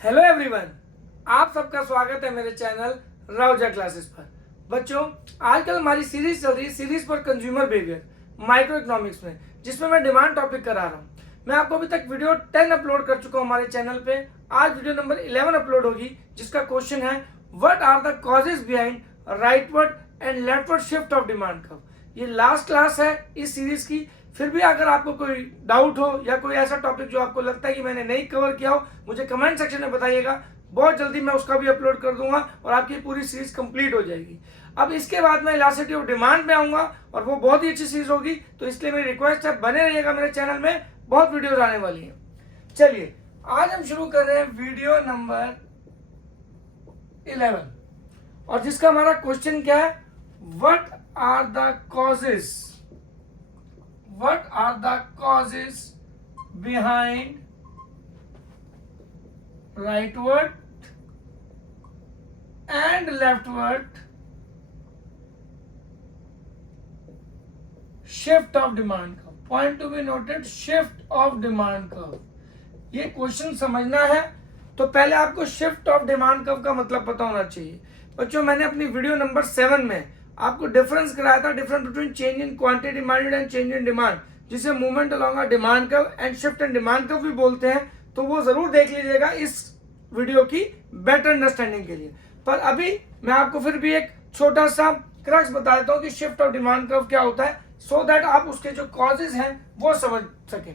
Hello everyone, आप सबका स्वागत है मेरे चैनल राउजा क्लासेस पर। बच्चों, आजकल हमारी सीरीज चल रही है, सीरीज पर कंज्यूमर बिहेवियर माइक्रो इकोनॉमिक्स में, जिसमें मैं डिमांड टॉपिक करा रहा हूँ। मैं आपको अभी तक वीडियो 10 अपलोड कर चुका हूँ हमारे चैनल पे। आज वीडियो नंबर 11 अपलोड होगी, जिसका क्वेश्चन है what are the causes behind rightward and leftward shift of demand curve. ये लास्ट क्लास है इस सीरीज की। फिर भी अगर आपको कोई डाउट हो या कोई ऐसा टॉपिक जो आपको लगता है कि मैंने नहीं कवर किया हो, मुझे कमेंट सेक्शन में बताइएगा। बहुत जल्दी मैं उसका भी अपलोड कर दूंगा और आपकी पूरी सीरीज कंप्लीट हो जाएगी। अब इसके बाद मैं इलास्टिसिटी ऑफ डिमांड में आऊंगा और वो बहुत ही अच्छी सीरीज होगी, तो इसलिए मेरी रिक्वेस्ट है बने रहिएगा मेरे चैनल में, बहुत वीडियोज आने वाली हैं। चलिए आज हम शुरू कर रहे हैं वीडियो नंबर 11 और जिसका हमारा क्वेश्चन क्या है, what are the causes behind rightward and leftward shift of demand curve? Point to be noted, shift of demand curve। ये क्वेश्चन समझना है तो पहले आपको शिफ्ट ऑफ डिमांड कर्व का मतलब पता होना चाहिए। बच्चों, मैंने अपनी वीडियो नंबर 7 में आपको डिफरेंस कराया था, difference between change in quantity demanded and change in demand, जिसे movement along demand curve and shift in demand curve भी बोलते हैं। तो वो जरूर देख लीजिएगा इस वीडियो की बेटर अंडरस्टैंडिंग के लिए। पर अभी मैं आपको फिर भी एक छोटा सा क्रक्स बता देता हूँ कि शिफ्ट ऑफ डिमांड कर्व क्या होता है, सो दैट आप उसके जो कॉजेज हैं वो समझ सकें।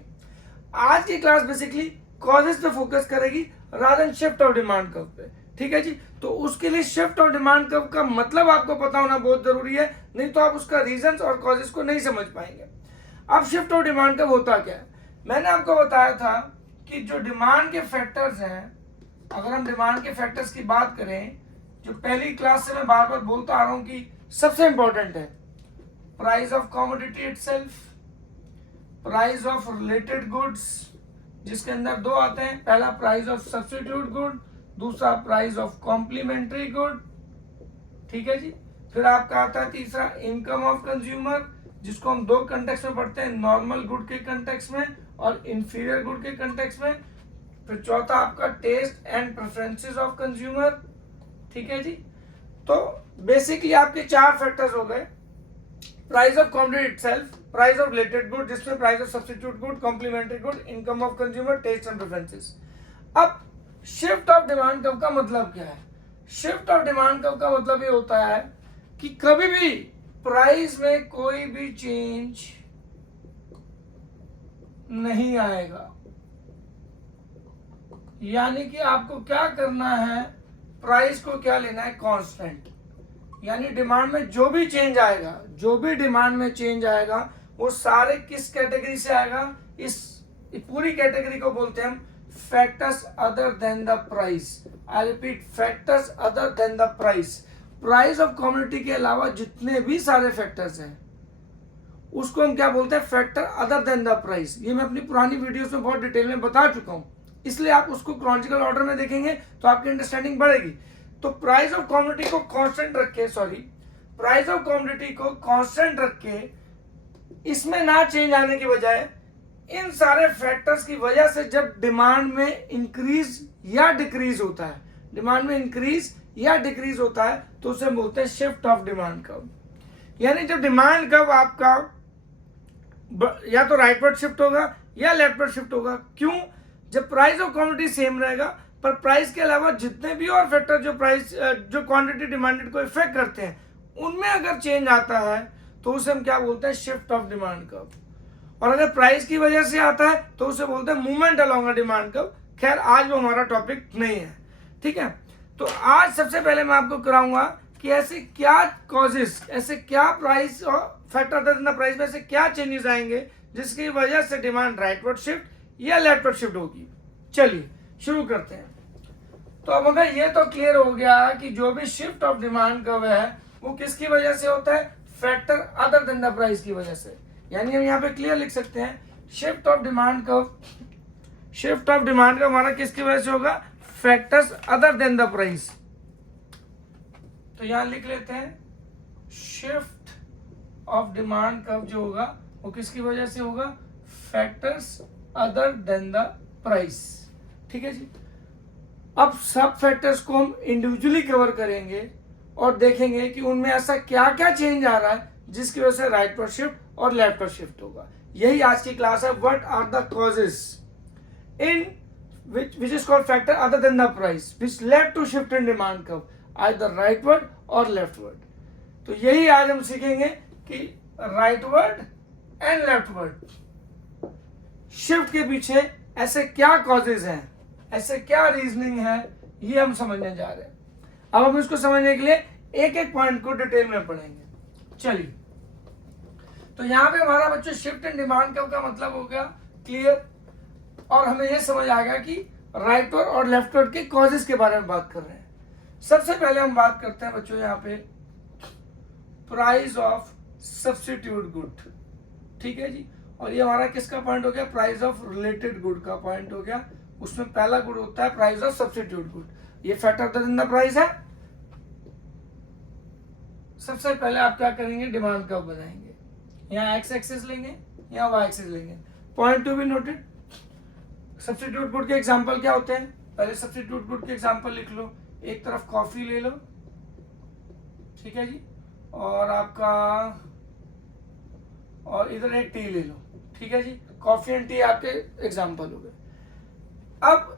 आज की क्लास बेसिकली कॉजेज पे फोकस करेगी rather than shift of demand curve पे, ठीक है जी। तो उसके लिए शिफ्ट ऑफ डिमांड कर्व का मतलब आपको पता होना बहुत जरूरी है, नहीं तो आप उसका रीजंस और कॉजेज को नहीं समझ पाएंगे। अब शिफ्ट ऑफ डिमांड कर्व होता क्या है, मैंने आपको बताया था कि जो डिमांड के फैक्टर्स हैं, अगर हम डिमांड के फैक्टर्स की बात करें, जो पहली क्लास से मैं बार बार बोलता आ रहा हूं कि सबसे इंपॉर्टेंट है price of commodity itself, price of related goods, जिसके अंदर दो आते हैं, पहला प्राइस ऑफ सब्स्टिट्यूट गुड, दूसरा प्राइस ऑफ कॉम्प्लीमेंट्री गुड, ठीक है जी। फिर आपका आता है तीसरा इनकम ऑफ कंज्यूमर, जिसको हम दो कंटेक्स्ट में पढ़ते हैं, नॉर्मल गुड के कंटेक्स्ट में और इंफीरियर गुड के कंटेक्स्ट में। फिर चौथा आपका taste and preferences of consumer, ठीक है जी। तो बेसिकली आपके चार फैक्टर्स हो गए, price of commodity itself, price of related good जिसमें price of substitute good, complementary good, income of consumer, taste and preferences. अब शिफ्ट ऑफ डिमांड कर्व का मतलब क्या है? शिफ्ट ऑफ डिमांड कर्व का मतलब ये होता है कि कभी भी प्राइस में कोई भी चेंज नहीं आएगा, यानी कि आपको क्या करना है, प्राइस को क्या लेना है, कांस्टेंट। यानी डिमांड में जो भी चेंज आएगा, जो भी डिमांड में चेंज आएगा, वो सारे किस कैटेगरी से आएगा, इस पूरी कैटेगरी को बोलते हैं हम factors other than the price. I repeat, factors other than the price. Price of commodity के अलावा जितने भी सारे फैक्टर्स हैं उसको हम क्या बोलते हैं, factor other than the price. ये मैं अपनी पुरानी वीडियोस में बहुत डिटेल में बता चुका हूं, इसलिए आप उसको क्रोनॉलॉजिकल ऑर्डर में देखेंगे तो आपकी अंडरस्टैंडिंग बढ़ेगी। तो प्राइस ऑफ कमोडिटी को कांस्टेंट रख के, प्राइस ऑफ कमोडिटी को कांस्टेंट रख के इसमें ना चेंज आने की बजाय इन सारे फैक्टर्स की वजह से जब डिमांड में इंक्रीज या डिक्रीज होता है, डिमांड में इंक्रीज या डिक्रीज होता है, तो उसे बोलते हैं शिफ्ट ऑफ डिमांड कर्व। यानी जब डिमांड कर्व आपका या तो राइटवर्ड शिफ्ट होगा या लेफ्टवर्ड शिफ्ट होगा। क्यों? जब प्राइस ऑफ कमोडिटी सेम रहेगा पर प्राइस के अलावा जितने भी और फैक्टर जो क्वांटिटी डिमांडेड को इफेक्ट करते हैं, उनमें अगर चेंज आता है तो उसे हम क्या बोलते हैं, शिफ्ट ऑफ डिमांड कर्व। और अगर प्राइस की वजह से आता है तो उसे बोलते हैं मूवमेंट अलोंग डिमांड कर्व। खैर आज वो हमारा टॉपिक नहीं है, ठीक है। तो आज सबसे पहले मैं आपको कराऊंगा कि ऐसे क्या कॉजेस, ऐसे क्या प्राइस और factor other than the price में ऐसे क्या चेंजेस आएंगे जिसकी वजह से डिमांड राइटवर्ड शिफ्ट या लेफ्टवर्ड शिफ्ट होगी। चलिए शुरू करते हैं। तो अब अगर ये तो क्लियर हो गया कि जो भी शिफ्ट ऑफ डिमांड कर्व है वो किसकी वजह से होता है, factor other than the price की वजह से। यानी हम यहाँ पे क्लियर लिख सकते हैं shift of demand curve, shift of demand curve हमारा किसकी वजह से होगा, factors other than the price. तो यहां लिख लेते हैं शिफ्ट ऑफ डिमांड कर्व जो होगा वो किसकी वजह से होगा, factors other than the price, ठीक है जी। अब सब फैक्टर्स को हम इंडिविजुअली कवर करेंगे और देखेंगे कि उनमें ऐसा क्या क्या चेंज आ रहा है जिसकी वजह से राइटवर्ड शिफ्ट और लेफ्टवर्ड शिफ्ट होगा। यही आज की क्लास है, what are the causes in which is called factor other than the price which led to shift in demand curve, either rightward or leftward। तो यही आज हम सीखेंगे कि rightward and leftward शिफ्ट के पीछे ऐसे क्या कॉजेज हैं, ऐसे क्या रीजनिंग है, ये हम समझने जा रहे हैं। अब हम इसको समझने के लिए एक एक पॉइंट को डिटेल में पढ़ेंगे। चलिए, तो यहां पे हमारा बच्चों शिफ्ट इन डिमांड कर्व का मतलब हो गया क्लियर, और हमें यह समझ आ गया कि राइटवर्ड और लेफ्टवर्ड के कॉजेज के बारे में बात कर रहे हैं। सबसे पहले हम बात करते हैं बच्चों यहाँ पे प्राइस ऑफ सब्स्टिट्यूट गुड, ठीक है जी। और ये हमारा किसका पॉइंट हो गया, प्राइस ऑफ रिलेटेड गुड का पॉइंट हो गया। उसमें पहला गुड होता है प्राइस ऑफ सब्स्टिट्यूट गुड, ये factor other than the price है। सबसे पहले आप क्या करेंगे, डिमांड कर्व बनाएंगे, यहाँ एक्स एक्सिस लेंगे, यहाँ वाई एक्सिस लेंगे। Point to be noted, substitute good के एग्जांपल क्या होते हैं, पहले सब्स्टिट्यूट गुड के एग्जांपल लिख लो। एक तरफ कॉफी ले लो, ठीक है जी, और आपका और इधर एक टी ले लो, ठीक है जी। कॉफी एंड टी आपके एग्जांपल हो गए। अब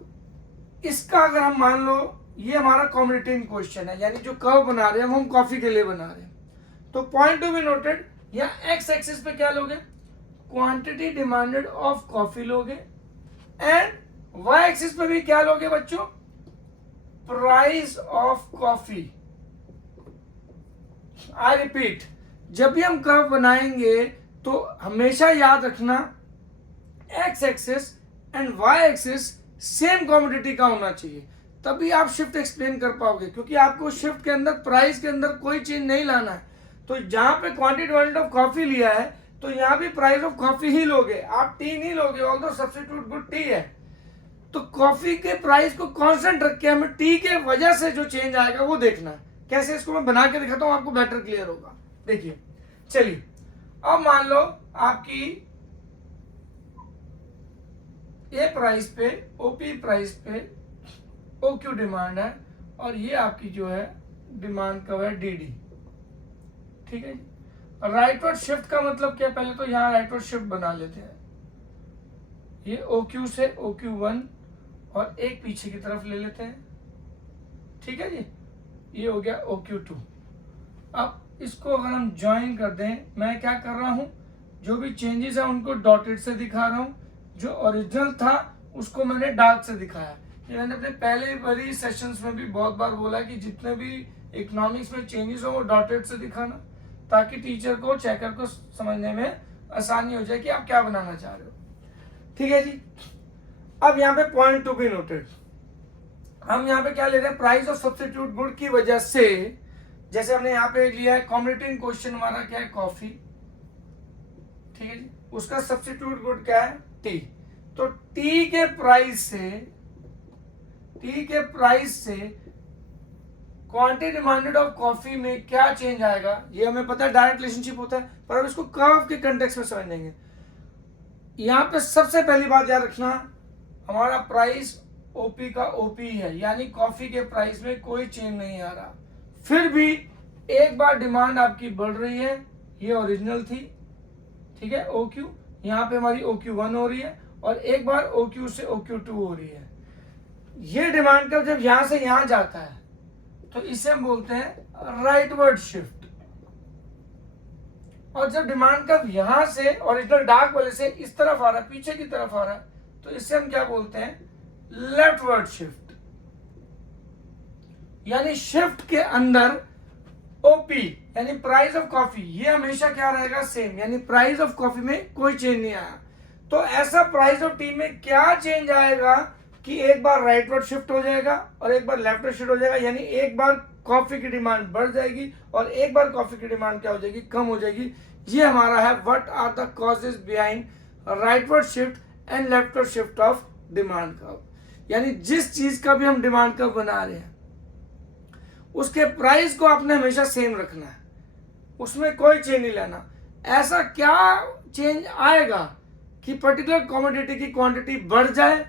इसका अगर हम मान लो ये हमारा कॉमोडिटी इन क्वेश्चन है, यानी जो कर्व बना रहे हैं वो हम कॉफी के लिए बना रहे हैं, तो पॉइंट टू बी नोटेड, यहाँ एक्स एक्सिस पे क्या लोगे, क्वांटिटी डिमांडेड ऑफ कॉफी लोगे, एंड वाई एक्सिस पे भी क्या लोगे बच्चों, price of coffee. I repeat, जब भी हम कर्व बनाएंगे तो हमेशा याद रखना x axis and y axis same commodity का होना चाहिए, तभी आप शिफ्ट एक्सप्लेन कर पाओगे, क्योंकि आपको शिफ्ट के अंदर प्राइस के अंदर कोई चेंज नहीं लाना है। तो जहां पे क्वांटिटी डिमांडेड ऑफ कॉफी लिया है तो यहाँ भी प्राइस ऑफ कॉफी ही लोगे, आप टी नहीं लोगे, ऑल्दो सब्स्टिट्यूट गुड टी है। तो कॉफी के प्राइस को कांस्टेंट रख के हमें टी के वजह से जो चेंज आएगा वो देखना है। कैसे, इसको मैं बना के दिखाता हूं, आपको बेटर क्लियर होगा। देखिए, चलिए, अब मान लो आपकी ए प्राइस पे, ओपी प्राइस पे ओक्यू डिमांड है, और ये आपकी जो है डिमांड कर्व है डीडी, ठीक है जी। राइटवर्ड शिफ्ट का मतलब क्या, पहले तो यहाँ राइटवर्ड शिफ्ट बना लेते हैं। ये OQ से OQ1 और एक पीछे की तरफ ले लेते हैं, ठीक है जी। ये हो गया OQ2। अब इसको अगर हम ज्वाइन कर दें, मैं क्या कर रहा हूं, जो भी चेंजेस है उनको डॉटेड से दिखा रहा हूं, जो ओरिजिनल था उसको मैंने डार्क से दिखाया। ये मैंने अपने पहले वाली सेशंस में भी बहुत बार बोला कि जितने भी इकोनॉमिक्स में चेंजेस हो वो डॉटेड से दिखाना, ताकि टीचर को, चेकर को समझने में आसानी हो जाए कि आप क्या बनाना चाह रहे हो, ठीक है जी। अब यहाँ पे पॉइंट टू बी नोटेड, हम यहाँ पे क्या ले रहे हैं, प्राइस ऑफ सब्स्टिट्यूट गुड की वजह से, जैसे हमने यहाँ पे लिया है कॉमोडिटी इन क्वेश्चन हमारा क्या है, कॉफी, ठीक है जी, उसका सब्स्टिट्यूट गुड क्या है, टी। तो टी के प्राइस से क्वांटिटी डिमांडेड ऑफ कॉफी में क्या चेंज आएगा, ये हमें पता है, डायरेक्ट रिलेशनशिप होता है, पर अब इसको कर्व के कंटेक्स्ट में समझेंगे। यहाँ पे सबसे पहली बात याद रखना, हमारा प्राइस ओपी का ओपी है, यानी कॉफी के प्राइस में कोई चेंज नहीं आ रहा। फिर भी एक बार डिमांड आपकी बढ़ रही है, ये ओरिजिनल थी, ठीक है, OQ, यहाँ पे हमारी OQ1 हो रही है, और एक बार OQ से OQ2 हो रही है। ये डिमांड कर्व जब यहां से यहां जाता है तो इसे हम बोलते हैं राइटवर्ड शिफ्ट, और जब डिमांड कर्व यहां से ओरिजिनल डार्क वाले से इस तरफ आ रहा है, पीछे की तरफ आ रहा है, तो इसे हम क्या बोलते हैं, लेफ्टवर्ड शिफ्ट। यानी शिफ्ट के अंदर ओपी यानी प्राइस ऑफ कॉफी, ये हमेशा क्या रहेगा, सेम, यानी प्राइस ऑफ कॉफी में कोई चेंज नहीं आया। तो ऐसा प्राइस ऑफ टी में क्या चेंज आएगा कि एक बार राइटवर्ड शिफ्ट हो जाएगा और एक बार लेफ्टवर्ड शिफ्ट हो जाएगा, यानी एक बार कॉफी की डिमांड बढ़ जाएगी और एक बार कॉफी की डिमांड क्या हो जाएगी, कम हो जाएगी। ये हमारा है what are the causes behind rightward shift and leftward shift of demand curve. यानी जिस चीज का भी हम डिमांड कर्व बना रहे हैं उसके प्राइस को आपने हमेशा सेम रखना है, उसमें कोई चेंज नहीं लाना। ऐसा क्या चेंज आएगा कि पर्टिकुलर कमोडिटी की क्वांटिटी बढ़ जाए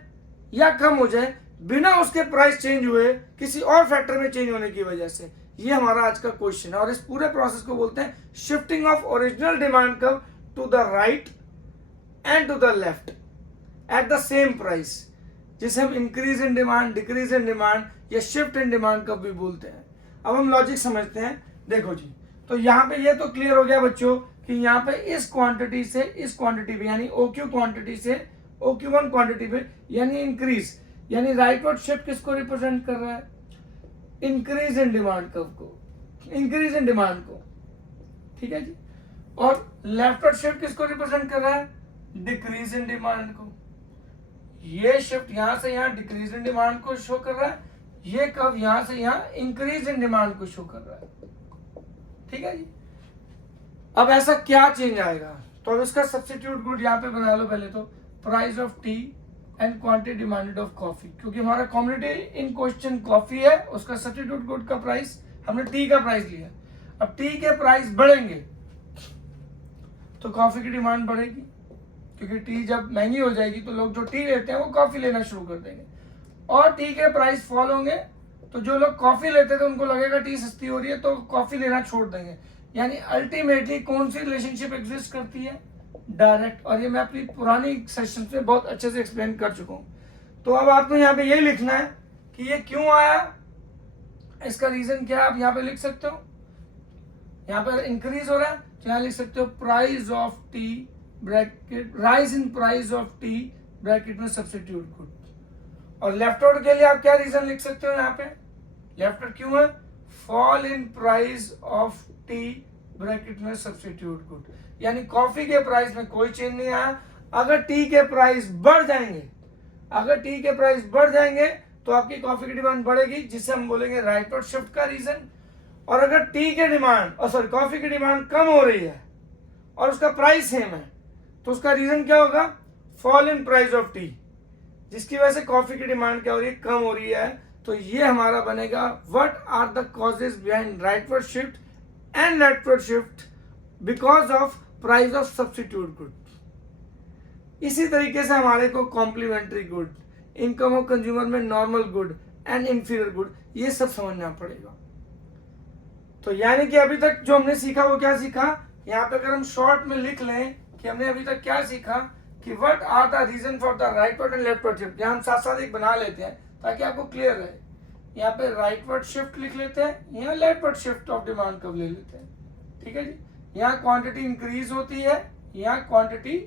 या कम हो जाए, बिना उसके प्राइस चेंज हुए किसी और फैक्टर में चेंज होने की वजह से। ये हमारा आज का क्वेश्चन है और इस पूरे प्रोसेस को बोलते हैं shifting of original demand curve to the right and to the left at the same price, जिसे हम increase in demand, decrease in demand या शिफ्ट इन डिमांड कर्व भी बोलते हैं। अब हम लॉजिक समझते हैं। देखो जी, तो यहाँ पे ये तो क्लियर हो गया बच्चों कि यहाँ पे इस क्वांटिटी से इस क्वांटिटी पे यानी OQ क्वांटिटी से OQ1 क्वांटिटी पे यानी इंक्रीज, यानी राइटवर्ड शिफ्ट किसको रिप्रेजेंट कर रहा है? इंक्रीज इन डिमांड कर्व को, इंक्रीज इन डिमांड को, ठीक है जी। और लेफ्टवर्ड शिफ्ट किसको रिप्रेजेंट कर रहा है? डिक्रीज इन डिमांड को। ये शिफ्ट यहां से यहां डिक्रीज इन डिमांड को शो कर रहा है, ये कर्व यहां से यहां इंक्रीज इन डिमांड को शो कर रहा है, ठीक है जी। अब ऐसा क्या चेंज आएगा? तो अब इसका सब्स्टिट्यूट गुड यहाँ पे बना लो पहले तो, price of T and quantity demanded of coffee, क्योंकि हमारा कॉमोडिटी इन क्वेश्चन कॉफी है, उसका सब्स्टिट्यूट गुड का प्राइस हमने टी का प्राइस लिया। अब टी के प्राइस बढ़ेंगे तो कॉफी की डिमांड बढ़ेगी, क्योंकि टी जब महंगी हो जाएगी तो लोग जो टी लेते हैं वो कॉफी लेना शुरू कर देंगे। और टी के प्राइस फॉल होंगे तो जो लोग कॉफी लेते थे उनको लगेगा टी सस्ती हो रही है तो कॉफी लेना छोड़ देंगे। यानी अल्टीमेटली कौन सी रिलेशनशिप एग्जिस्ट करती है? डायरेक्ट। और ये मैं अपनी पुरानी सेशन में बहुत अच्छे से एक्सप्लेन कर चुका हूँ। तो अब आपको यहाँ पे ये लिखना है कि ये क्यों आया, इसका रीजन क्या है। आप यहाँ पे लिख सकते हो, यहाँ पर इंक्रीज हो रहा है तो यहाँ लिख सकते हो price of T bracket, rise in price of T bracket में सब्स्टिट्यूट गुड। और लेफ्ट आउट के लिए आप क्या रीजन लिख सकते हो? यहाँ पे लेफ्ट आउट क्यों है? Fall in price of T bracket में सब्स्टिट्यूट गुड। यानी कॉफी के प्राइस में कोई चेंज नहीं आया। अगर टी के प्राइस बढ़ जाएंगे, अगर टी के प्राइस बढ़ जाएंगे तो आपकी कॉफी की डिमांड बढ़ेगी, जिससे हम बोलेंगे राइटवर्ड शिफ्ट का रीजन। और अगर टी के डिमांड और सॉरी कॉफी की डिमांड कम हो रही है और उसका प्राइस सेम है तो उसका रीजन क्या होगा? Fall in price of T, जिसकी वजह से कॉफी की डिमांड क्या हो रही है? कम हो रही है। तो ये हमारा बनेगा what are the causes behind rightward shift and leftward shift because of price of substitute good. इसी तरीके से हमारे को complementary good, income of consumer में normal good and inferior good, ये सब समझना पड़ेगा। तो यानी कि अभी तक जो हमने सीखा वो क्या सीखा? यहाँ पे अगर हम शॉर्ट में लिख लें कि हमने अभी तक क्या सीखा कि what are the reason for the rightward and leftward shift. यहाँ हम साथ साथ एक बना लेते हैं ताकि आपको क्लियर रहे। यहाँ पे राइटवर्ड शिफ्ट लिख लेते हैं, यहाँ leftward shift of demand curve ले लेते हैं, ठीक है जी। यहाँ क्वांटिटी इंक्रीज होती है, यहाँ क्वांटिटी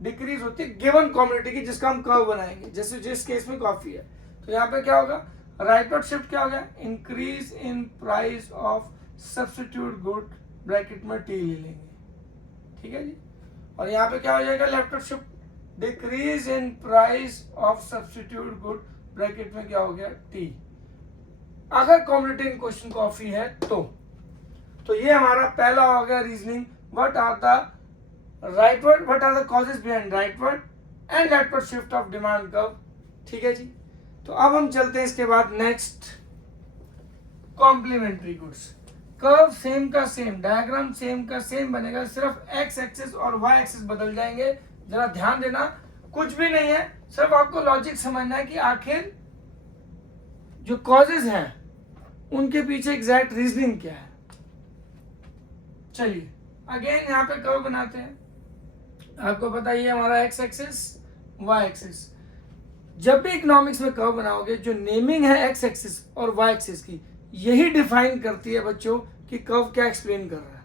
डिक्रीज होती है गिवन कॉमोडिटी की, जिसका हम कर्व बनाएंगे, जैसे जिस केस में कॉफी है। तो यहाँ पे क्या होगा? राइटवर्ड शिफ्ट क्या हो गया? Increase in price of substitute good bracket में टी ले लेंगे, ठीक है जी। और यहाँ पे क्या हो जाएगा? Leftward shift decrease in price of substitute good bracket में क्या हो गया? टी। अगर कॉमोडिटी इन क्वेश्चन कॉफी है तो ये हमारा पहला हो गया reasoning, what are the rightward, what are the causes behind rightward and leftward shift of demand curve, ठीक है जी। तो अब हम चलते हैं इसके बाद next, complementary goods. Curve same का सेम, डायग्राम सेम का सेम बनेगा, सिर्फ एक्स एक्सिस और वाई एक्सिस बदल जाएंगे। जरा ध्यान देना, कुछ भी नहीं है, सिर्फ आपको लॉजिक समझना है कि आखिर जो कॉजेज हैं उनके पीछे एग्जैक्ट रीजनिंग क्या है। चलिए अगेन यहाँ पे कर्व बनाते हैं। आपको पता ही है हमारा एक्स एक्सिस वाई एक्सिस। जब भी इकोनॉमिक्स में कर्व बनाओगे, जो नेमिंग है एक्स एक्सिस और वाई एक्सिस की, यही डिफाइन करती है बच्चों कि कर्व क्या एक्सप्लेन कर रहा है।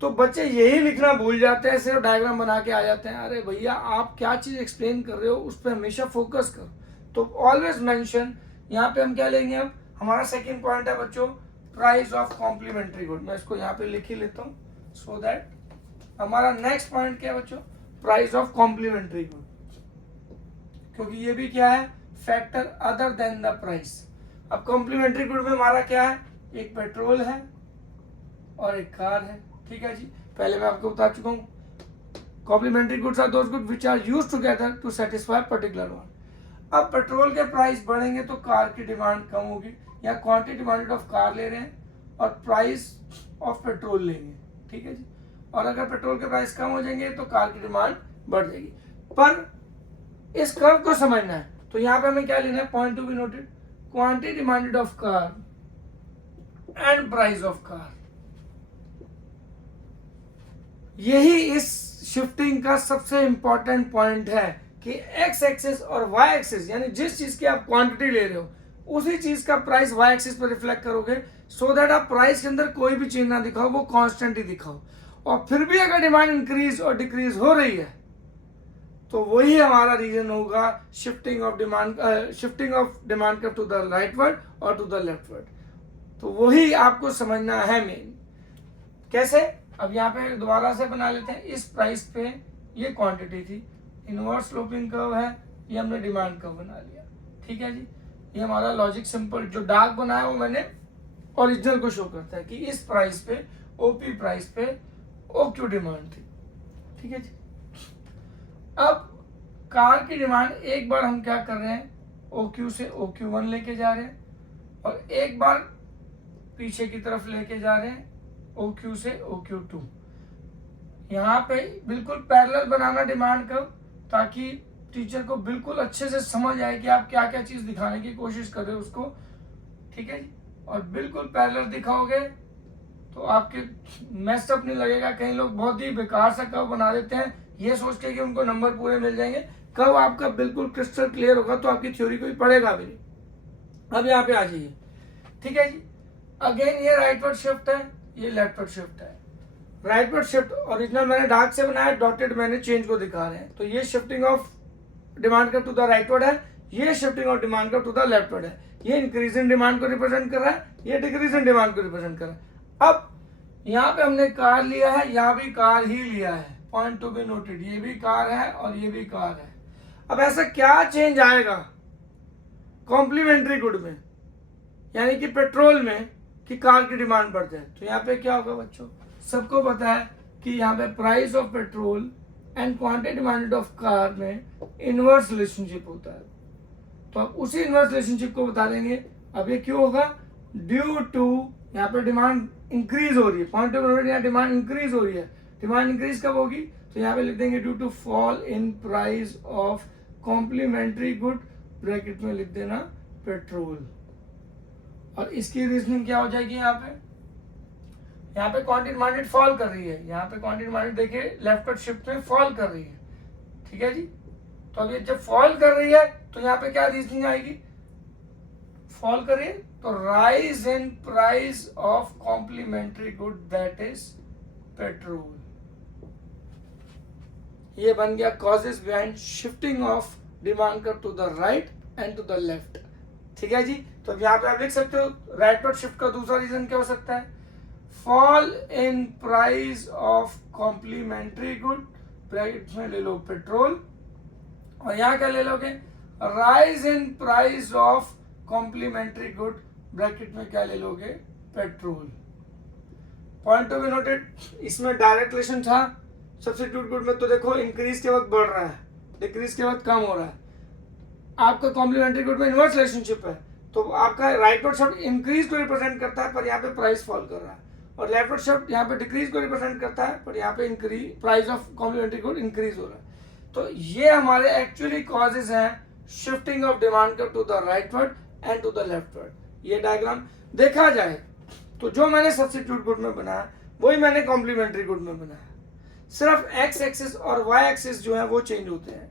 तो बच्चे यही लिखना भूल जाते हैं, सिर्फ डायग्राम बना के आ जाते हैं। अरे भैया आप क्या चीज एक्सप्लेन कर रहे हो उस पर हमेशा फोकस करो। तो ऑलवेज मेंशन, यहाँ पे हम क्या लेंगे? अब हमारा सेकंड पॉइंट है बच्चों प्राइस ऑफ कॉम्प्लीमेंट्री गुड। मैं इसको यहाँ पे लिख ही लेता हूँ सो दैट हमारा नेक्स्ट पॉइंट क्या है बच्चों? प्राइस ऑफ कॉम्प्लीमेंट्री गुड, क्योंकि ये भी क्या है? Factor other than the price. अब कॉम्प्लीमेंट्री गुड में हमारा क्या है? एक पेट्रोल है और एक कार है, ठीक है जी। पहले मैं आपको बता चुका हूँ complementary goods are those good which are used together to satisfy particular one. अब पेट्रोल के प्राइस बढ़ेंगे तो कार की डिमांड कम होगी, या क्वांटिटी डिमांडेड ऑफ कार ले रहे हैं और प्राइस ऑफ पेट्रोल लेंगे, ठीक है जी। और अगर पेट्रोल के प्राइस कम हो जाएंगे तो कार की डिमांड बढ़ जाएगी। पर इस कर्व को समझना है तो यहाँ पे हमें क्या लेना है, point to be noted, quantity demanded of car and price of car. यही इस शिफ्टिंग का सबसे इंपॉर्टेंट पॉइंट है कि एक्स एक्सिस और वाई एक्सिस, यानी जिस चीज की आप क्वांटिटी ले रहे हो उसी चीज का प्राइस वाई एक्सिस पर रिफ्लेक्ट करोगे, सो दैट आप प्राइस के अंदर कोई भी चेंज ना दिखाओ, वो कांस्टेंट ही दिखाओ। और फिर भी अगर डिमांड इंक्रीज और डिक्रीज हो रही है तो वही हमारा रीजन होगा shifting of demand curve to the rightward और टू द लेफ्टवर्ड। तो वही आपको समझना है मेन। कैसे, अब यहाँ पे दोबारा से बना लेते हैं। इस प्राइस पे ये क्वांटिटी थी, इनवर्स स्लोपिंग कर्व है, ये हमने डिमांड कर्व बना लिया। ठीक है जी, ये हमारा लॉजिक सिंपल। जो डार्क बनाया वो मैंने ओरिजिनल को शो करता है कि इस प्राइस पे, ओपी प्राइस पे ओक्यू डिमांड थी। ठीक है जी। अब कार की डिमांड एक बार हम क्या कर रहे हैं, OQ से OQ1 लेके जा रहे हैं और एक बार पीछे की तरफ लेके जा रहे हैं OQ से OQ2। यहाँ पे बिल्कुल पैरेलल बनाना डिमांड कर्व, ताकि टीचर को बिल्कुल अच्छे से समझ आए कि आप क्या क्या चीज दिखाने की कोशिश कर रहे हो उसको। ठीक है जी, और बिल्कुल पैरेलल दिखाओगे तो आपके मैसअप नहीं लगेगा। कई लोग बहुत ही बेकार सा कर्व बना देते हैं ये सोच के कि उनको नंबर पूरे मिल जाएंगे। कर्व आपका बिल्कुल क्रिस्टल क्लियर होगा तो आपकी थ्योरी कोई पढ़ेगा भी नहीं। अब यहाँ पे आ जाइए। ठीक है जी, अगेन ये राइटवर्ड शिफ्ट है, ये लेफ्टवर्ड शिफ्ट है। राइटवर्ड शिफ्ट ओरिजिनल मैंने डार्क से बनाया, डॉटेड मैंने चेंज को दिखा रहे हैं। तो ये shifting of demand curve to the rightward है, ये shifting of demand curve to the leftward है। ये इंक्रीज इन डिमांड को रिप्रेजेंट कर रहा है, ये डिक्रीज इन डिमांड को रिप्रेजेंट कर रहा है। अब यहाँ पे हमने कार लिया है, यहाँ भी कार ही लिया है, पॉइंट टू बी नोटेड। ये भी कार है और ये भी कार है। अब ऐसा क्या चेंज आएगा कॉम्प्लीमेंट्री गुड में, यानी कि पेट्रोल में, कि कार की डिमांड बढ़ जाए? तो यहाँ पे क्या होगा बच्चों, सबको पता है कि यहाँ पे price of petrol and quantity demanded of car में इनवर्स रिलेशनशिप होता है। तो अब उसी इनवर्स रिलेशनशिप को बता देंगे। अब ये क्यों होगा, ड्यू टू, यहाँ पे डिमांड इंक्रीज हो रही है, पॉइंट ऑफ व्यू यहाँ डिमांड इंक्रीज हो रही है। डिमांड इंक्रीज कब होगी, तो यहाँ पे लिख देंगे due to fall in price of complementary good, bracket में लिख देना पेट्रोल। और इसकी रीजनिंग क्या हो जाएगी, यहाँ पे क्वांटिटी डिमांडेड फॉल कर रही है, यहाँ पे क्वांटिटी डिमांडेड देखिए लेफ्टवर्ड शिफ्ट में फॉल कर रही है। ठीक है जी, तो अब ये जब फॉल कर रही है तो यहाँ पे क्या रीजनिंग आएगी, फॉल कर रही है तो rise in price of complementary good that is petrol. ये बन गया causes behind shifting of demand curve to the right and to the left. ठीक है जी, तो यहाँ पे आप लिख सकते हो राइटवर्ड शिफ्ट का दूसरा रीजन क्या हो सकता है, fall in price of complementary good, bracket में ले लो पेट्रोल, और यहाँ क्या ले लोगे, rise in price of complementary good, bracket में क्या ले लोगे, petrol. Point to be noted, इसमें डायरेक्ट रिलेशन था। सब्स्टिट्यूट गुड में तो देखो इंक्रीज के वक्त बढ़ रहा है, डिक्रीज के वक्त कम हो रहा है। आपका कॉम्प्लीमेंट्री गुड में इनवर्स रिलेशनशिप है, तो आपका राइटवर्ड शब्द इंक्रीज को रिप्रेजेंट करता है पर यहाँ पे प्राइस फॉल कर रहा है, और लेफ्टवर्ड शब्द यहाँ पे डिक्रीज को रिप्रेजेंट करता है पर यहाँ पे increase, price of complementary good increase हो रहा है। तो ये हमारे एक्चुअली कॉजेज हैं shifting of demand curve to the rightward and to the leftward. ये डायग्राम देखा जाए तो जो मैंने सब्स्टिट्यूट गुड में बनाया वही मैंने कॉम्प्लीमेंट्री गुड में बनाया, सिर्फ एक्स एक्सिस और वाई एक्सिस जो है वो चेंज होते हैं,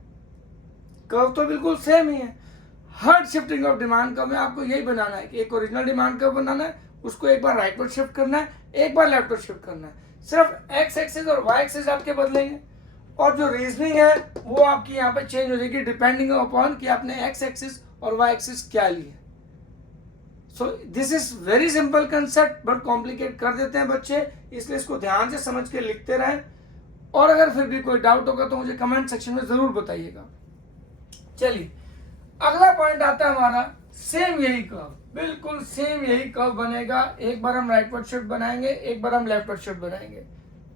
कर्व तो बिल्कुल सेम ही है। हर शिफ्टिंग ऑफ डिमांड कर्व में आपको यही बनाना है कि एक ओरिजिनल डिमांड कर्व बनाना है, उसको एक बार राइटवर्ड शिफ्ट करना है, एक बार लेफ्टवर्ड शिफ्ट करना है। सिर्फ एक्स एक्सिस और वाई एक्सिस आपके बदलेंगे और जो रीजनिंग है वो आपकी यहाँ पे चेंज हो जाएगी डिपेंडिंग अपॉन कि आपने एक्स एक्सिस और वाई एक्सिस क्या ली है। So this is very simple concept but complicate कर देते हैं बच्चे, इसलिए इसको ध्यान से समझ के लिखते रहें। और अगर फिर भी कोई डाउट होगा तो मुझे कमेंट सेक्शन में जरूर बताइएगा। चलिए अगला पॉइंट आता है हमारा, सेम यही कर्व, बिल्कुल सेम यही कर्व बनेगा। एक बार हम राइटवर्ड शिफ्ट बनाएंगे, एक बार हम लेफ्टवर्ड शिफ्ट बनाएंगे।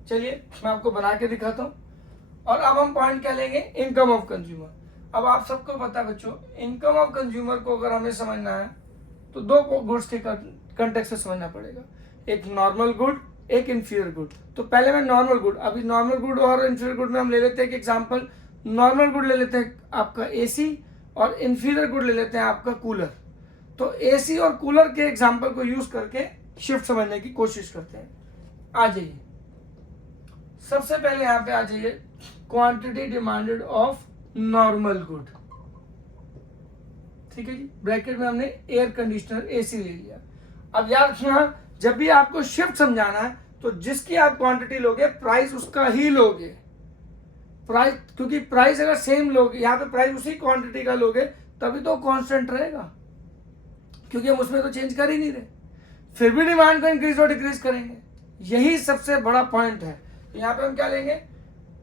चलिए मैं आपको बना के दिखाता हूँ। और अब हम पॉइंट क्या लेंगे, इनकम ऑफ कंज्यूमर। अब आप सबको पता है बच्चों, इनकम ऑफ कंज्यूमर को अगर हमें समझना है तो दो गुड्स के कंटेक्स्ट में समझना पड़ेगा, एक नॉर्मल गुड, एक इंफीरियर गुड। तो पहले मैं नॉर्मल गुड, अभी नॉर्मल गुड और इंफीरियर गुड में हम ले लेते हैं एक एग्जांपल। नॉर्मल गुड ले लेते हैं आपका एसी और इंफीरियर गुड ले लेते हैं आपका कूलर। तो एसी और कूलर के एग्जांपल को यूज करके शिफ्ट समझने की कोशिश करते हैं। आ जाइए, सबसे पहले यहां पे आ जाइए, quantity demanded of normal good. ठीक है जी, ब्रैकेट में हमने एयर कंडीशनर एसी ले लिया। अब याद रखना, जब भी आपको शिफ्ट समझाना है तो जिसकी आप क्वांटिटी लोगे प्राइस उसका ही लोगे। प्राइस, क्योंकि प्राइस अगर सेम लोगे, यहाँ पे प्राइस उसी क्वांटिटी का लोगे तभी तो कांस्टेंट रहेगा, क्योंकि हम उसमें तो चेंज कर ही नहीं रहे। फिर भी डिमांड को इंक्रीज और डिक्रीज करेंगे, यही सबसे बड़ा पॉइंट है। तो यहाँ पे हम क्या लेंगे,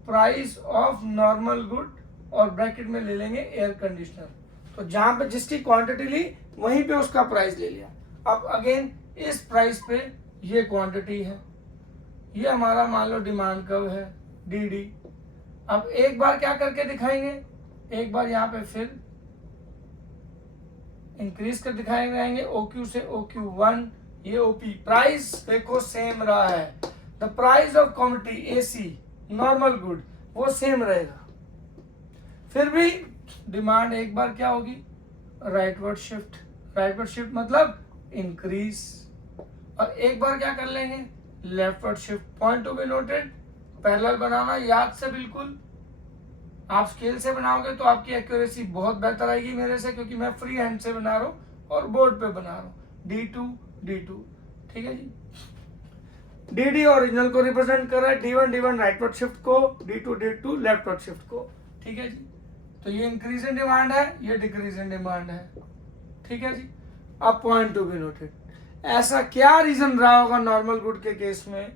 प्राइस ऑफ नॉर्मल गुड और ब्रैकेट में ले लेंगे एयर कंडीशनर। तो जहां पे जिसकी क्वांटिटी ली वहीं पे उसका प्राइस ले लिया। अब अगेन इस प्राइस पे ये क्वांटिटी है, ये हमारा मान लो डिमांड कर्व है डी। अब एक बार क्या करके दिखाएंगे, एक बार यहाँ पे फिर इंक्रीज कर दिखाएंगे OQ से OQ1, ये OP। प्राइस देखो सेम रहा है, the price of commodity AC normal good वो सेम रहेगा। फिर भी डिमांड एक बार क्या होगी, राइटवर्ड शिफ्ट। राइटवर्ड शिफ्ट मतलब इंक्रीज, और एक बार क्या कर लेंगे, leftward shift. Point to be noted, parallel बनाना याद से बिल्कुल। आप स्केल से बनाओगे तो आपकी एक्यूरेसी बहुत बेहतर आएगी मेरे से, क्योंकि मैं फ्री हैंड से बना रहा हूँ और बोर्ड पे बना रहा हूँ। D2 ठीक है जी। DD ओरिजिनल को रिप्रेजेंट कर रहा है, D1 राइटवर्ड शिफ्ट को, D2 लेफ्टवर्ड शिफ्ट को। ठीक है जी, तो ये इंक्रीज इन डिमांड है, ये डिक्रीज इन डिमांड है। ठीक है जी। अब पॉइंट टू बी नोटेड, ऐसा क्या रीजन रहा होगा नॉर्मल गुड के केस में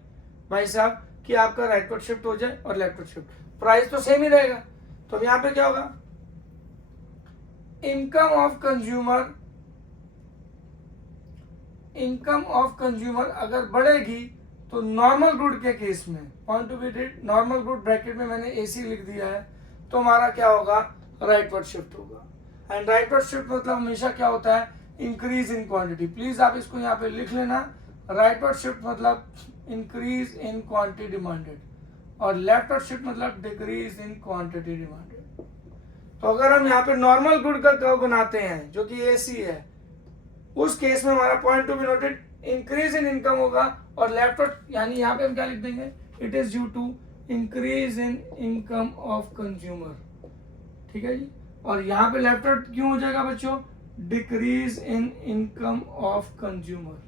भाई साहब कि आपका राइटवर्ड शिफ्ट हो जाए और लेफ्टवर्ड शिफ्ट, प्राइस तो सेम ही रहेगा। तो यहां पे क्या होगा, इनकम ऑफ कंज्यूमर अगर बढ़ेगी तो नॉर्मल गुड के केस में, point to be noted, normal good bracket में मैंने AC लिख दिया है, तो हमारा क्या होगा, राइटवर्ड शिफ्ट होगा। एंड राइटवर्ड शिफ्ट मतलब हमेशा क्या होता है, इंक्रीज इन क्वांटिटी। प्लीज आप इसको यहाँ पे लिख लेना, राइटवर्ड शिफ्ट मतलब इंक्रीज इन क्वांटिटी डिमांडेड, और लेफ्टवर्ड शिफ्ट मतलब डिक्रीज इन क्वांटिटी डिमांडेड। तो अगर हम यहाँ पे नॉर्मल गुड का कर्व बनाते हैं जो कि AC है, उस केस में हमारा point to be noted increase in income होगा, और लेफ्टवर्ड यानी यहाँ पे हम क्या लिख देंगे, it is due to increase in income of consumer. ठीक है जी, और यहाँ पे लेफ्टवर्ड क्यों हो जाएगा बच्चों, decrease in income of consumer,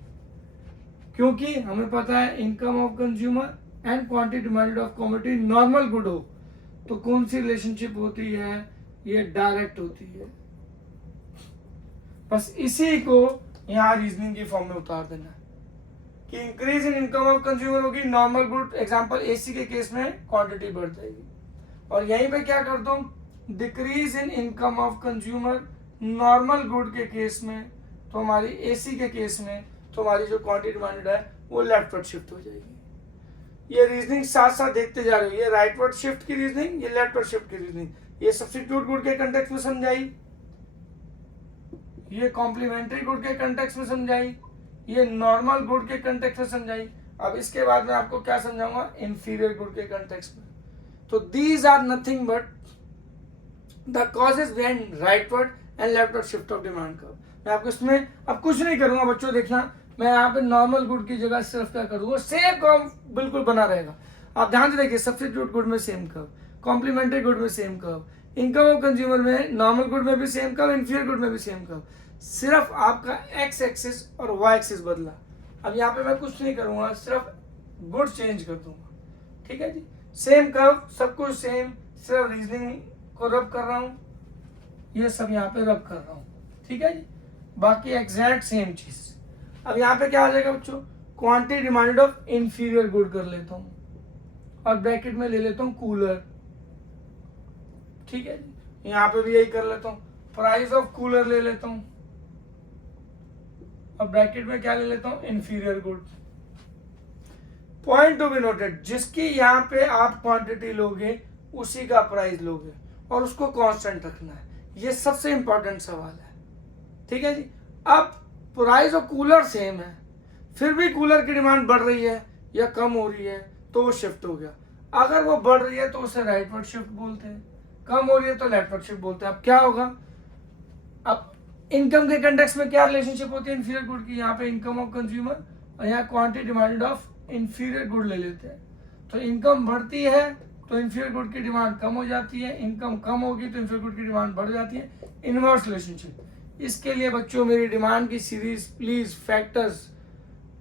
क्योंकि हमें पता है income of consumer and quantity demanded of commodity normal good हो तो कौन सी रिलेशनशिप होती है, ये डायरेक्ट होती है। बस इसी को यहाँ रीजनिंग की फॉर्म में उतार देना है कि increase in income of consumer होगी, नॉर्मल गुड एग्जांपल AC के केस में क्वांटिटी बढ़ जाएगी, और यहीं पे क्या कर दो, decrease in income of consumer normal good के केस में, तो हमारी AC के केस में तो हमारी जो क्वांटिटी डिमांडेड है वो लेफ्टवर्ड शिफ्ट हो जाएगी। ये रीजनिंग साथ साथ देखते जा रहे हो, ये राइटवर्ड शिफ्ट की रीजनिंग, ये लेफ्टवर्ड शिफ्ट की रीजनिंग, ये सब्स्टिट्यूट गुड के कंटेक्स्ट में समझाई, ये कॉम्प्लीमेंट्री गुड के कंटेक्स्ट में समझाई, ये नॉर्मल गुड के कंटेक्स्ट में समझाई। अब इसके बाद में आपको क्या समझाऊंगा, इंफीरियर गुड के कंटेक्स्ट में। तो these are nothing but the causes behind rightward and leftward shift of demand curve. मैं आपको इसमें अब कुछ नहीं करूंगा बच्चों, देखना मैं यहाँ पे नॉर्मल गुड की जगह सिर्फ क्या करूंगा, सेम कर्व बिल्कुल बना रहेगा। आप ध्यान से देखिए, सब्स्टिट्यूट गुड में सेम कर्व, कॉम्प्लीमेंट्री गुड में same curve, income of consumer में, नॉर्मल गुड में भी सेम कर्व, इंफीरियर गुड में भी सेम कर्व, सिर्फ आपका X एक्सिस और Y एक्सिस बदला। अब यहाँ पे मैं कुछ नहीं करूंगा, सिर्फ गुड चेंज कर दूंगा। ठीक है जी, सेम कर्व, सब कुछ सेम, सिर्फ रीजनिंग को रब कर रहा हूँ, ये सब यहाँ पे रब कर रहा हूँ। ठीक है जी, बाकी एग्जैक्ट सेम चीज। अब यहाँ पे क्या आ जाएगा बच्चों, quantity demanded of inferior good कर लेता हूँ, और ब्रैकेट में ले लेता हूँ कूलर। ठीक है जी, यहाँ पे भी यही कर लेता हूँ, प्राइस ऑफ कूलर ले लेता हूँ, और ब्रैकेट में क्या ले लेता हूँ, inferior good. Point to be noted, जिसकी यहाँ पे आप क्वांटिटी लोगे उसी का प्राइस लोगे, और उसको कांस्टेंट रखना है, ये सबसे इंपॉर्टेंट सवाल है। ठीक है जी, अब प्राइस ऑफ कूलर सेम है, फिर भी कूलर की डिमांड बढ़ रही है या कम हो रही है तो वो शिफ्ट हो गया। अगर वो बढ़ रही है तो उसे राइटवर्ड शिफ्ट बोलते हैं, कम हो रही है तो लेफ्टवर्ड शिफ्ट बोलते हैं। अब क्या होगा, इनकम के कंटेक्स्ट में क्या रिलेशनशिप होती है इंफीरियर गुड की, यहाँ पे इनकम ऑफ कंज्यूमर और यहाँ quantity demanded of inferior good ले लेते हैं। तो इनकम बढ़ती है तो इंफीरियर गुड की डिमांड कम हो जाती है, इनकम कम होगी तो इंफीरियर गुड की डिमांड बढ़ जाती है, इनवर्स रिलेशनशिप। इसके लिए बच्चों मेरी डिमांड की series please factors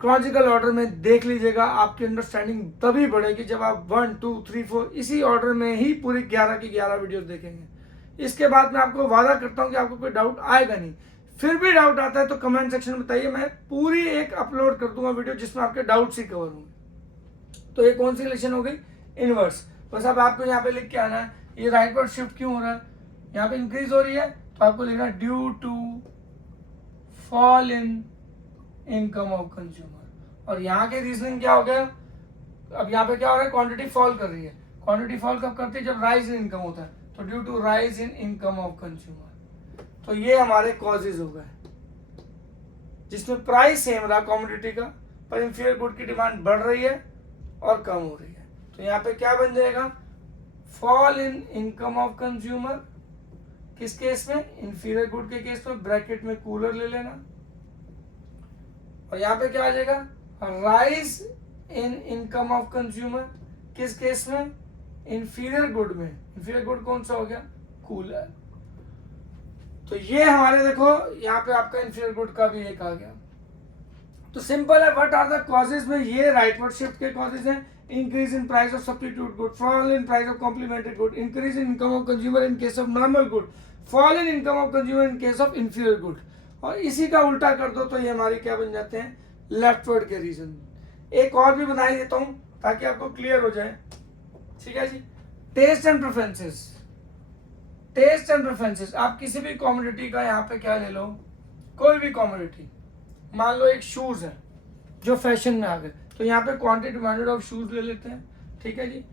Chronicle order में देख लीजिएगा, आपकी अंडरस्टैंडिंग तभी बढ़ेगी जब आप 1 2 3 4 इसी ऑर्डर में ही पूरी 11 की 11 वीडियोस देखेंगे। इसके बाद मैं आपको वादा करता हूं कि आपको कोई डाउट आएगा नहीं। फिर भी डाउट आता है तो कमेंट सेक्शन में बताइए, मैं पूरी एक अपलोड कर दूंगा वीडियो जिसमें आपके डाउट्स ही कवर होंगे। तो ये कौन सी रिलेशन हो गई, इनवर्स। बस अब आपको यहाँ पे लिख के आना है ये राइटवर्ड शिफ्ट क्यों हो रहा है, यहाँ पे इंक्रीज हो रही है तो आपको लिखना है due to fall in income of consumer. और यहाँ के रीजनिंग क्या हो गया, अब यहाँ पे क्या हो रहा है, क्वांटिटी फॉल कर रही है। क्वांटिटी फॉल कब करती है, जब राइज इन इनकम होता है, तो due to rise in income of consumer. तो ये हमारे कॉजेज हो गए जिसमें प्राइस सेम रहा कमोडिटी का, पर इंफीरियर गुड की डिमांड बढ़ रही है और कम हो रही है। तो यहाँ पे क्या बन जाएगा, fall in income of consumer. किस केस में, इंफीरियर गुड के केस में, ब्रैकेट में कूलर ले लेना। और यहाँ पे क्या आ जाएगा, rise in income of consumer. किस केस में, इंफीरियर गुड में। इंफीरियर गुड कौन सा हो गया, कूलर। तो ये हमारे देखो यहाँ पे आपका इंफीरियर गुड का भी एक आ गया। तो सिंपल है, व्हाट आर द कॉजेज में ये राइटवर्ड शिफ्ट के कॉजेज हैं, increase in price of substitute good, fall in price of complementary good, increase in income of consumer in case of normal good, fall in income of consumer in case of inferior good. और इसी का उल्टा कर दो तो ये हमारी क्या बन जाते हैं, लेफ्टवर्ड के रीजन। एक और भी बना देता हूं ताकि आपको क्लियर हो जाए, ठीक है जी। Taste and preferences, taste and preferences. आप किसी भी कॉमोडिटी का यहाँ पे क्या ले लो, कोई भी कॉमोडिटी, मान लो एक शूज है जो फैशन में आ गए, तो यहाँ पे क्वांटिटी डिमांडेड ऑफ शूज ले लेते हैं, ठीक है जी।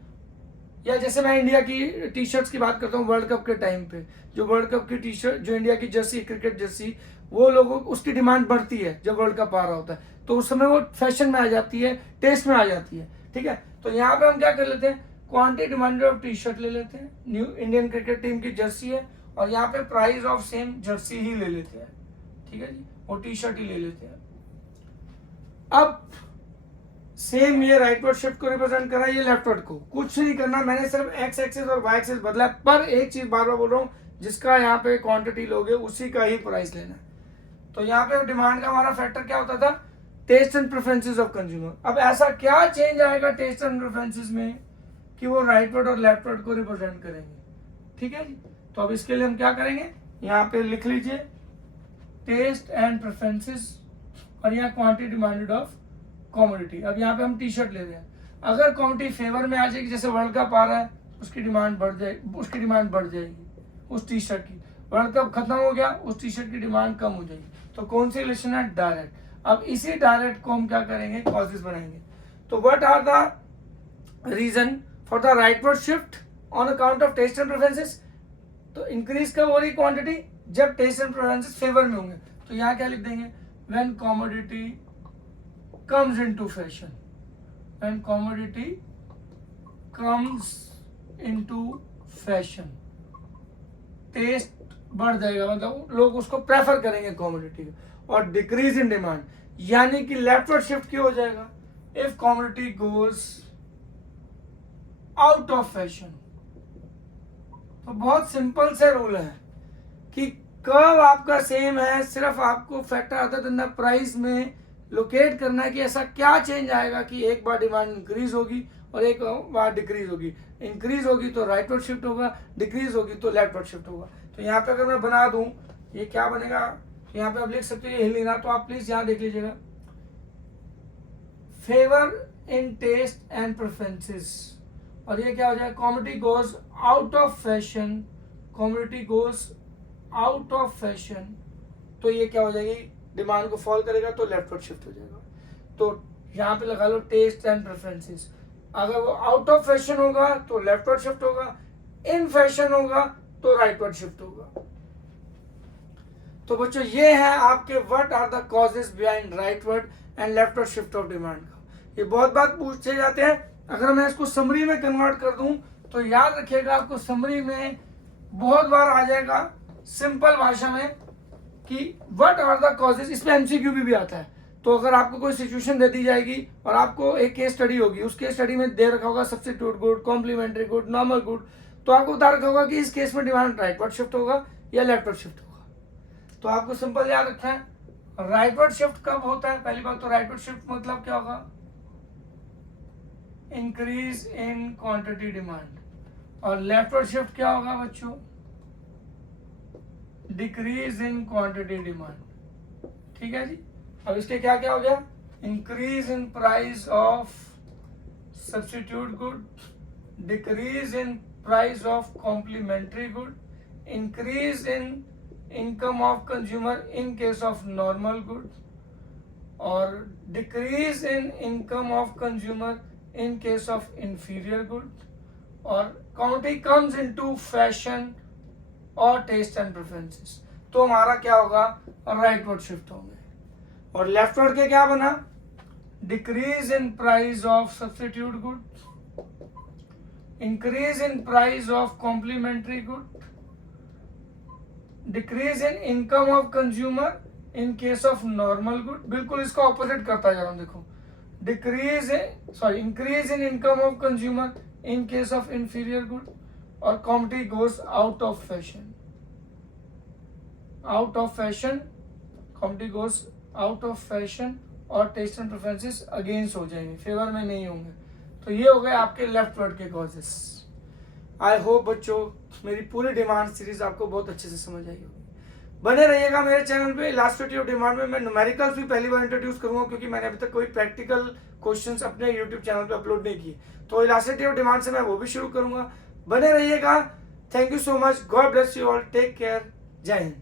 या जैसे मैं इंडिया की टी शर्ट्स की बात करता हूँ, वर्ल्ड कप के टाइम पे जो वर्ल्ड कप की टी शर्ट, जो इंडिया की जर्सी, क्रिकेट जर्सी, वो लोगों उसकी डिमांड बढ़ती है जब वर्ल्ड कप आ रहा होता है, तो उस समय वो फैशन में आ जाती है, टेस्ट में आ जाती है, ठीक है। तो यहाँ पे हम क्या कर लेते हैं, quantity demanded of T shirt ले लेते हैं, न्यू इंडियन क्रिकेट टीम की जर्सी है, और यहाँ पे प्राइस ऑफ सेम जर्सी ही ले लेते हैं, ठीक है जी, वो टी शर्ट ही ले लेते हैं। अब सेम ये राइटवर्ड शिफ्ट को रिप्रेजेंट करा, ये लेफ्टवर्ड को, कुछ नहीं करना, मैंने सिर्फ एक्स एक्सिस और वाई एक्सिस बदला। पर एक चीज बार बार बोल रहा हूँ, जिसका यहाँ पे क्वांटिटी लोगे उसी का ही प्राइस लेना है। तो यहाँ पे डिमांड का हमारा फैक्टर क्या होता था, taste and preferences of consumer. अब ऐसा क्या चेंज आएगा टेस्ट एंड प्रेफरेंसेस में कि वो राइटवर्ड और लेफ्टवर्ड को रिप्रेजेंट करेंगे, ठीक है जी। तो अब इसके लिए हम क्या करेंगे, यहाँ पे लिख लीजिए टेस्ट एंड प्रेफरेंसेस और यहाँ क्वांटिटी डिमांडेड ऑफ कॉमोडिटी। अब यहाँ पे हम टी शर्ट ले रहे हैं, अगर कॉमोडिटी फेवर में आ जाएगी, जैसे वर्ल्ड कप आ रहा है, उसकी डिमांड बढ़ जाएगी, उसकी डिमांड बढ़ जाएगी उस टी शर्ट की। वर्ल्ड कप खत्म हो गया, उस टी शर्ट की डिमांड कम हो जाएगी। तो कौन सी रिलेशन है, डायरेक्ट। अब इसी डायरेक्ट को हम क्या करेंगे, कॉजेस बनाएंगे। तो what are the reason for the rightward shift on account of taste and preferences. तो इंक्रीज कब हो रही क्वांटिटी, जब टेस्ट एंड प्रेफरेंसेस फेवर में होंगे। तो यहाँ क्या लिख देंगे, when commodity comes into fashion, when commodity comes into fashion, taste बढ़ जाएगा, मतलब लोग उसको प्रेफर करेंगे कमोडिटी को। और डिक्रीज इन डिमांड, यानी कि लेफ्टवर्ड शिफ्ट क्यों हो जाएगा, if commodity goes out of fashion. तो बहुत सिंपल से रूल है कि कब आपका सेम है, सिर्फ आपको factor other than the price में लोकेट करना है कि ऐसा क्या चेंज आएगा कि एक बार डिमांड इंक्रीज होगी और एक बार डिक्रीज होगी। इंक्रीज होगी तो राइटवर्ड शिफ्ट होगा, डिक्रीज होगी तो लेफ्टवर्ड शिफ्ट होगा। तो यहाँ पे अगर मैं बना दूं ये क्या बनेगा, तो यहाँ पे आप लिख सकते हो, ये हिल नहीं रहा तो आप प्लीज यहाँ देख लीजिएगा, favour in taste and preferences. और ये क्या हो जाएगा, commodity goes out of fashion, commodity goes out of fashion. तो ये क्या हो जाएगी, डिमांड को फॉल करेगा तो लेफ्टवर्ड शिफ्ट हो जाएगा। तो यहाँ पे लगा लो टेस्ट एंड प्रेफरेंसेस। अगर वो आउट ऑफ फैशन होगा तो लेफ्टवर्ड शिफ्ट होगा, इन फैशन होगा तो राइटवर्ड शिफ्ट होगा। तो बच्चों ये है आपके what are the causes behind rightward and leftward shift of demand का। ये बहुत बात पूछे जाते हैं, अगर मैं इसको समरी में कन्वर्ट कर दूं तो याद रखिएगा, आपको समरी में बहुत बार आ जाएगा सिंपल भाषा में कि व्हाट आर द कॉजेज, इसमें एमसीक्यू भी आता है। तो अगर आपको कोई सिचुएशन दे दी जाएगी और आपको एक केस स्टडी होगी, उस केस स्टडी में दे रखा होगा substitute good, complementary good, normal good, तो आपको बता रखा होगा कि इस केस में डिमांड राइटवर्ड शिफ्ट होगा या लेफ्टवर्ड शिफ्ट होगा। तो आपको सिंपल याद रखना है राइटवर्ड शिफ्ट कब होता है। पहली बात तो राइटवर्ड शिफ्ट मतलब क्या होगा, इंक्रीज इन क्वांटिटी डिमांड, और लेफ्टवर्ड शिफ्ट क्या होगा बच्चों, डिक्रीज इन क्वांटिटी डिमांड। ठीक है जी। अब इसके क्या क्या हो गया, increase in price of substitute good, decrease in price of complementary good, increase in income of consumer in case of normal good, और decrease in income of consumer in case of inferior good, और counting comes into fashion और taste and preferences. तो हमारा क्या होगा, rightward shift होंगे। और leftward के क्या बना, decrease in price of substitute good, increase in price of complementary good, decrease in income of consumer in case of normal good. बिल्कुल इसका ऑपोजिट करता जा रहा हूं, देखो, increase in income of consumer in case of inferior good, और commodity goes out of fashion, commodity goes out of fashion, और taste and preferences against हो जाएंगे, फेवर में नहीं होंगे। तो ये हो गए आपके लेफ्ट वर्ड के कॉजेस। आई होप बच्चों मेरी पूरी डिमांड सीरीज आपको बहुत अच्छे से समझ आई होगी। बने रहिएगा मेरे चैनल पे। इलास्टिसिटी ऑफ डिमांड में मैं न्यूमेरिकल्स भी पहली बार इंट्रोड्यूस करूंगा, क्योंकि मैंने अभी तक कोई प्रैक्टिकल क्वेश्चंस अपने यूट्यूब चैनल पे अपलोड नहीं किए। तो इलास्टिसिटी ऑफ डिमांड से मैं वो भी शुरू करूंगा। बने रहिएगा। Thank you so much. God bless you all. Take care. जय हिंद।